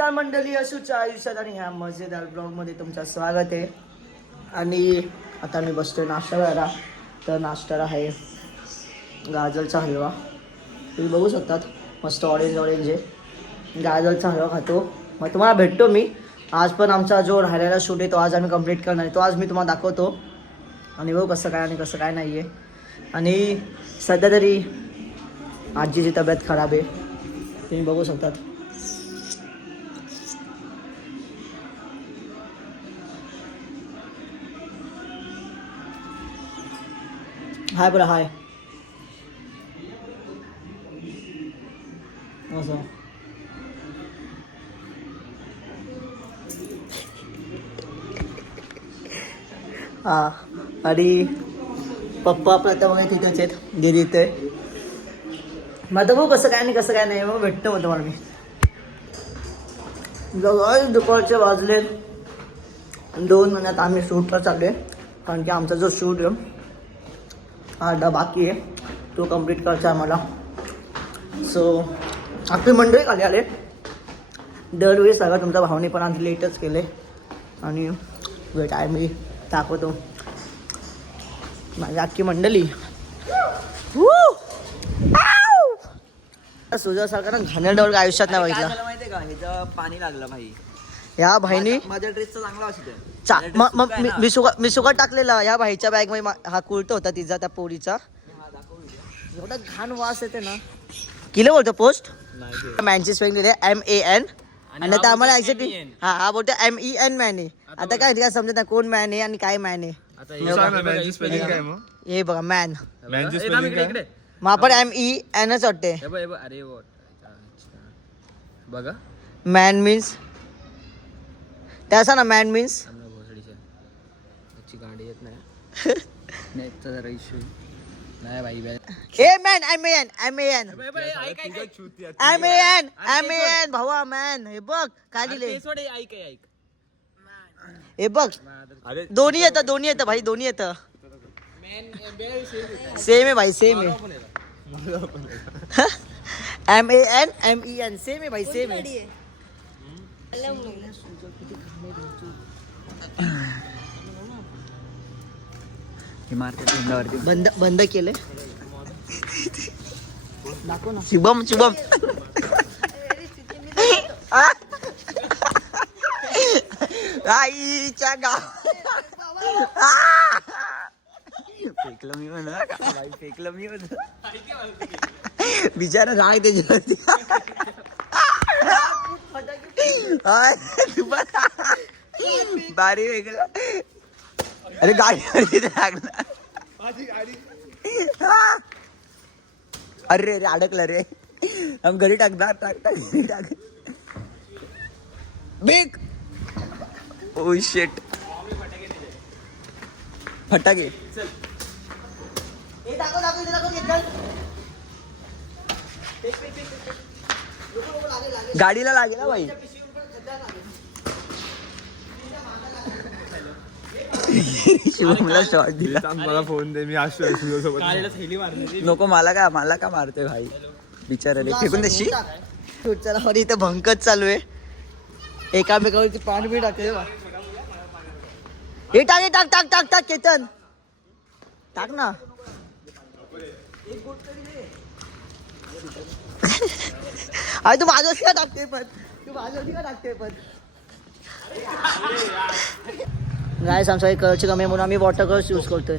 नमस्कार मंडळी, अशूच्या आयुष्यात आणि ह्या मजेदार ब्लॉगमध्ये तुमचं स्वागत आहे. आणि आता मी बसतोय नाश्ता करायला. तर नाश्त्याला आहे गाजरचा हलवा. तुम्ही बघू शकतात, मस्त ऑरेंज ऑरेंज आहे. गाजरचा हलवा खातो. मग तुम्हाला भेटतो मी. आज पण आमचा जो राहिलेला शूट आहे तो आज आम्ही कंप्लीट करणार आहे. तो आज मी तुम्हाला दाखवतो आणि बघू कसं काय आणि कसं काय नाही आहे. आणि सध्या तरी आजीची तब्येत खराब आहे, तुम्ही बघू शकतात. हाय बरं हाय असं. हा आणि पप्पा प्रथम वगैरे तिथेच आहेत, दिदी इथे. मग आता बघू कसं काय आणि कसं काय नाही. मग भेटतो मग तुम्हाला मी. दुपारचे वाजले 2 महिन्यात आम्ही शूटला चाललो आहे. कारण की आमचा जो शूट आहे हा बाकी आहे, तो कंप्लीट करायचा आहे आम्हाला. सो आपली मंडळी खाली आले. दरवेळी सगळं तुमच्या भावने पण आज लेटच केले. आणि वेट आहे, मी दाखवतो माझी अख्खी मंडळी. सुजासारखा ना घाणेरडा आयुष्यात नाही बघितलं. माहितीये का, हिचं पाणी लागलं भाई. या भाईनी माझ्या ड्रेसचा चांगला असेल. मी सुका टाकलेला या भाईच्या बॅग मध्ये. हा कुर्ता होता तिचा, त्या पोरीचा. एवढा घाण वास येते ना. किलो बोलतो पोस्ट मॅनची स्पेलिंग दिले MAN. आणि आता आम्हाला एक्झॅक्टली हा बोलतो MEN मॅन आहे. आता काय समजत नाही कोण मॅन आहे आणि काय मॅन आहे. हे बघा मॅन, मग आपण MENच वाटते. अरे बघा मॅन मीन्स त्याचा ना, मॅन मीन्स गाडी येत नाही. नेटचा जरा इश्यू नाही भाई. हे मॅन MAN भावा मॅन. हे बघ काय दिले, हे बघ दोन्ही येतं भाई, दोन्ही येतं. सेम आहे भाई, सेम आहे. MAN MEN सेम आहे भाई, सेम आहे. बंद केले. दाखव ना शुभम आईच्या गाव फेकलं मी म्हणा भाई, फेकलं मी म्हणा. बिचारा राग त्याच्यावरती. बारी वेगळं. अरे गाडीवरती लागला. अरे अडकलं रे. घरी टाकणार घरी टाक. Big oh shit. फटाके गाडीला लागेल भाई. शिवमला शॉट दिला. मला फोन दे, मी असतो सोबत. नको मला का मारतोय भाई. बिचारा रे, फेकून देशी. चला इथं भंकच चालू आहे. एकामेकावरती पाणी बी टाकले. हे टाक केतन टाक ना. अरे तू माझ्यावरती का टाकते पण गाय आमच्या कलरची कमी म्हणून आम्ही वॉटर कलर यूज करतोय.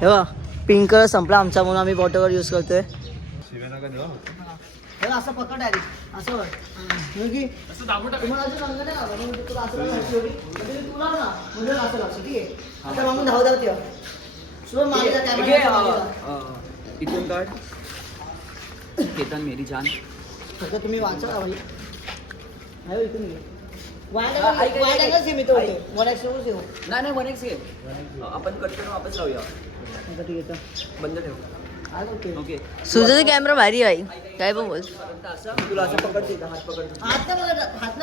हे बघ पिंक कलर संपला आमचा म्हणून आम्ही वॉटर कलर यूज करतोय. असं पकड आहे असं इथून काढ. केतन मेरी जान. तुम्ही वाचा भाई. इथून नाही 1x घे. आपण कट करून वापस लावूया. बंद ठेव. ओके. सुजाचा कॅमेरा भारी आहे. काय पण बोल. तुला असं पकडते का, हात पकडतो.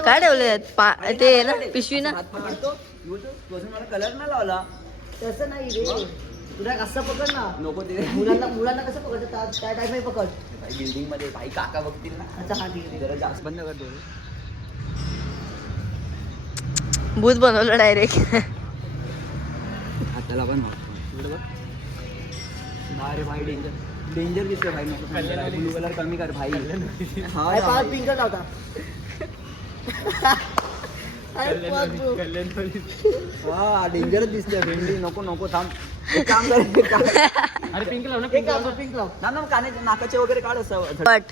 काय ठेवले ते ना पिशवी ना. हात पकडतो. मला कलर नाही लावला. तसं नाही रे. तुला असं पकड ना. नको ते मुलांना कसं पकडतं त्या टाईप पकड. बिल्डिंग मध्ये भाई काका बघतील ना. अच्छा हा ठीक आहे. जरा जास्त बंद कर डोळे. भूत बनवलं डायरेक्ट. हाताला पण इकडे बघ. अरे भाई डेंजर दिसतोय भाई. नको ब्लू कलर कमी कर भाई. काय पाच पिंकच होता. हा डेंजरच दिसतोय फ्रेंडली. नको थांब. एक काम कर. अरे पिंक लाव ना, पिंक लाव. ना कानाचे नाकाचे वगैरे काढ असं. पट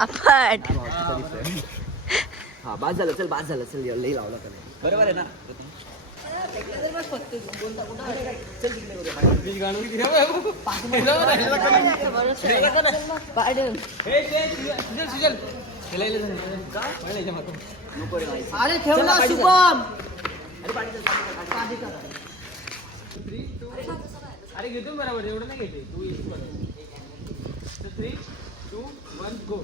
अपट. हा बाज झालं चल लई लावला का नाही. बरोबर आहे ना. नको रे भाई. अरे ठेव ना शुभम. अरे घेतो बरोबर, एवढं नाही घेते तू. 3, 2, 1 गो.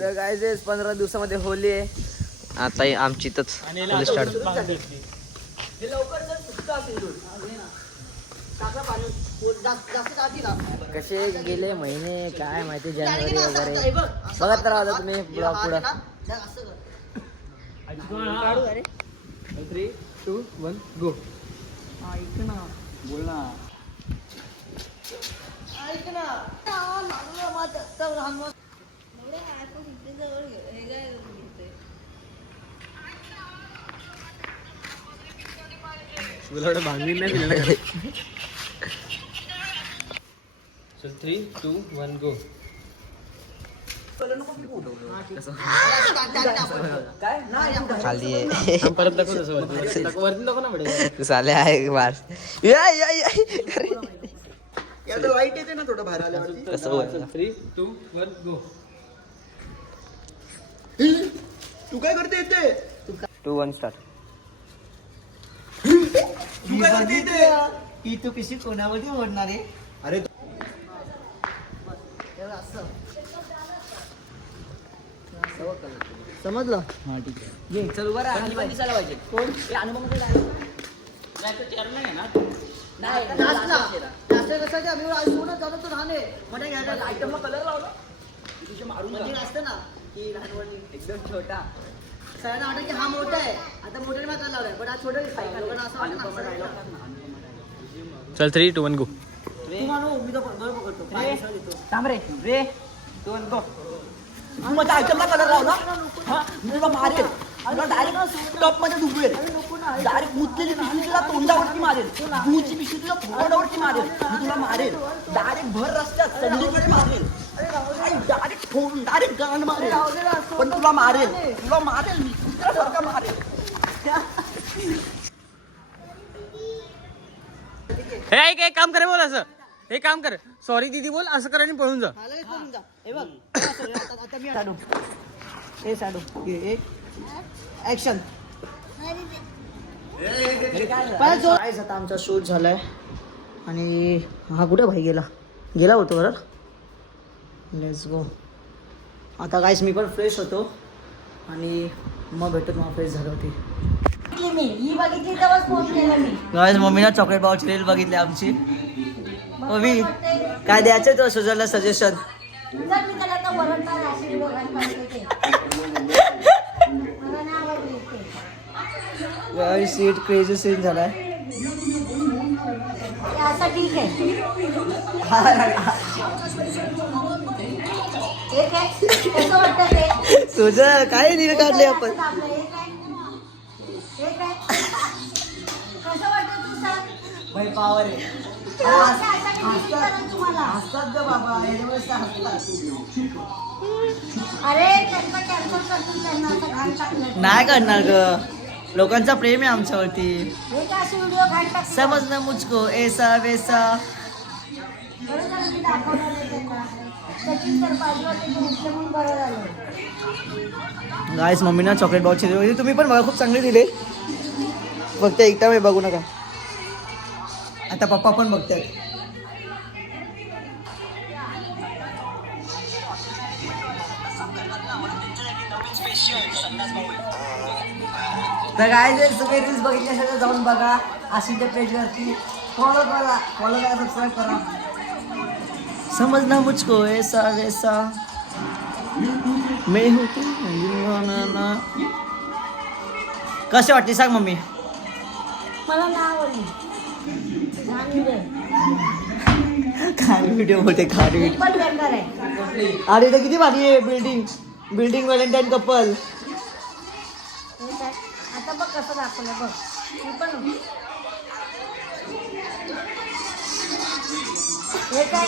तर काय 15 दिवसामध्ये होली आहे. आता आमची इथंच होली स्टार्ट. हे लवकर जर सुकतं असेल दूध. टाकलं पाणी. जास्त टाकी ना. कसे गेले महिने काय माहिती जानेवारी असं वगैरे हे बघ. बघत राहा तुम्ही ब्लॉग पुढं. असं कर. काढू. 3, 2, 1 गो. ऐक ना. बोल ना. ऐक ना. लागलं माझं तर लहान मुलं. तुला एवढं भांगीन नाही दिलं ना. चल 3, 2, 1 गो. काय नाही खाली आहे. परत दाखव तसं वरती वरती दाखव ना पुढे. साले आहे बार. या वाईट येते ना थोडं बाहेर आल्यावरती. कसं बोल. 3, 2, 1 गो. तू काय करते इथे? 2, 1 स्टार्ट. तू काय करते इथे? ही तू पिशी कोणावरती ओढणार आहे? अरे समजलं. हा ठीक आहे. चल उभा राहा. खाली पण दिसायला पाहिजे. कोण हे अनुपम कडे जाय. नाही तर चेअर नाही ना. नाही नाच ना. नाचलं कसं ते आम्ही आज सोडत जातो तो राहणे. मला घ्यायला आयटमला कलर लावला. तुझे मारून म्हणजे असतं ना की लहानवणी एकदम छोटा. सगळ्यांना वाटतं की हा मोठा आहे. आता मोठ्याने मात्र लावलाय पण हा छोटा दिसतोय. लोकांना असं वाटतं अनुपम ना. चल 3, 2, 1 गो. तू मानू मी तर बरोबर पकडतो. रे थांब रे. 2, 1 गो. तू माझ्या आयटमला कलर लावला. हा मी तुला मारेल. तुला डायरेक्ट टॉप मध्ये डुबवेल. डायरेक्ट मुतलेली पिशवी तुला तोंडावरती मारेल. दूधची पिशवी तुला तोंडावरती मारेल. मी तुला मारेल. डायरेक्ट भर रस्त्यात संधीकडे मारेल. डायरेक्ट गांड मारेल. पण तुला मारेल मी. तुझ्यासारखा मारेल. हे ऐक, एक काम कर बोल असं. हे काम कर. सॉरी दीदी बोल असं कर आणि पळून जा. हे बघ आता मी साडू हे साडू घे ऍक्शन. काय आता आमचा शूट झालाय आणि हा कुठे भाई गेला होतो बरं. Let's go. आता गाईस मी पण फ्रेश होतो आणि मग भेटत मग फ्रेश झालं होती. गाईस मम्मीला चॉकलेट बाउलची रील बघितली आमची. मम्मी काय द्यायचं तुला सुजलला सजेशन. सीट क्रेझी सीन झालाय. ठीक आहे कसं वाटतं ते तुझं काय रील काढले आपण. कसं वाटतं तू सांग भाई पावर आहे. तुम्हाला हसतात ग बाबा हसतात. अरे त्यांना कॅन्सल करतील त्यांना असं घाण टाकलं नाही करणार ग. लोकांचा प्रेम आहे आमच्यावरती. हे काय असे व्हिडिओ घाण टाकतात समजलं मुझको ऐसा वैसा. बरं झालं मी दाखवलं नाही त्यांना सचिन तर बाजूला ते घेतलं म्हणून बरं झालं गाईस मम्मीना चॉकलेट बॉक्सची दिली. तुम्ही पण बघा खूप चांगली दिले. फक्त एकटा वेळ बघू नका. आता पप्पा पण बघतात. तर काय तुम्ही रील्स बघितल्यासाठी जाऊन बघा आशिषच्या पेजवरती फॉलो करा सबस्क्राईब करा. समजना मुझको ऐसा वैसा मैं हूँ तू ना. कसे वाटते सांग मम्मी. मला नाही आवडली घाण व्हिडिओ. खारी व्हिडिओ बोलते खारी व्हिडिओ. पण बेकार आहे. अरे इथं किती भारी आहे बिल्डिंग व्हॅलेंटाईन कपल. हे काय? आता बघ कसं दाखवलं बघ. मी पण हे काय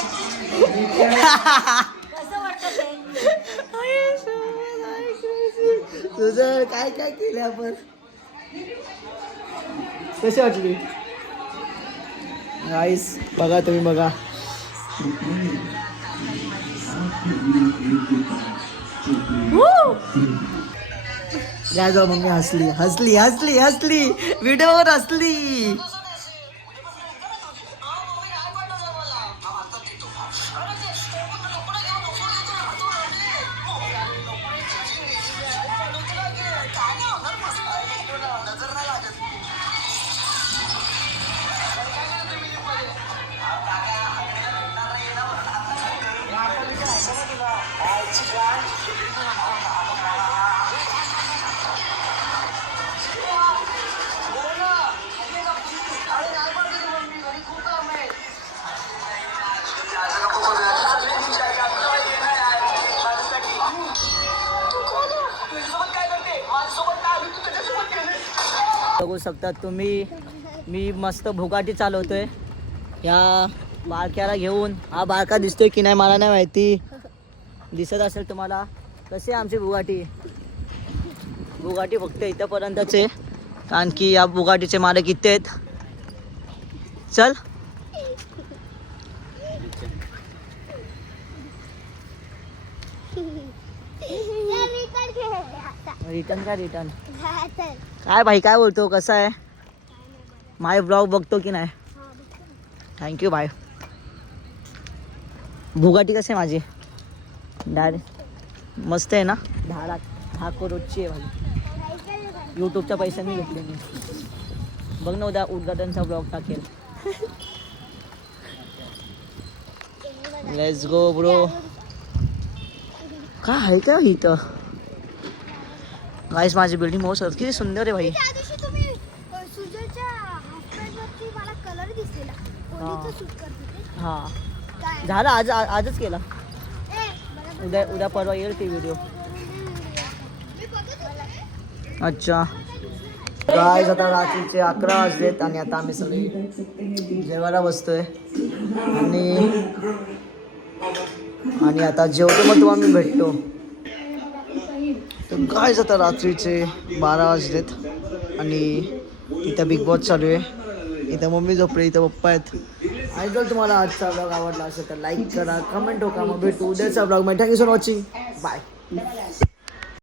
कसं वाटतं ते? तुझं काय काय केलं आपण. कशी वाटली गाईस बघा तुम्ही बघा. या जाऊ मम्मी हसली व्हिडिओवर हसली. बघू शकता तुम्ही मी मस्त भुगाटी चालवतोय या बारक्याला घेऊन. हा बारका दिसतोय की नाही मला नाही माहिती. दिसत असेल तुम्हाला. कशी आहे आमची बुगाटी फक्त इथंपर्यंतच आहे कारण की या बुगाटीचे मालक इथे आहेत. चल रिटर्न काय भाई काय बोलतो कसा आहे. माय ब्लॉग बघतो की नाही. थँक्यू भाई. बुगाटी कशी आहे माझी डायरेक्ट मस्त आहे ना. 10 करोडची आहे भाई. यूट्यूबच्या पैशांनी घेतले मी. बघ ना उद्या उद्घाटनचा ब्लॉग टाकेल. Let's go bro. काय आहे का इथं गाईस. माझी बिल्डिंग बहुत किती सुंदर आहे भाई. त्या दिवशी तुम्ही सुजयच्या हाफपॅन्टवरती मला कलर दिसलेला. होलीचं शूट करत होते. हां काय? झालं आजच केला. उद्या परवा येईल ती व्हिडिओ. मी बघत होते. अच्छा गाईस आता रात्रीचे 11 वाजलेत आणि आता आम्ही सगळे जेवायला बसतोय आणि आता जेवतो मग तुम्हाला मी भेटतो. तर गाईस आता रात्रीचे 12 वाजलेत आणि इथं बिग बॉस चालू आहे. इथं मम्मी झोपली, इथं पप्पा आहेत. आणि जर तुम्हाला आजचा ब्लॉग आवडला असेल तर लाईक करा, कमेंट करा. मग भेटू उद्याचा ब्लॉग मध्ये. Thank you for watching. बाय.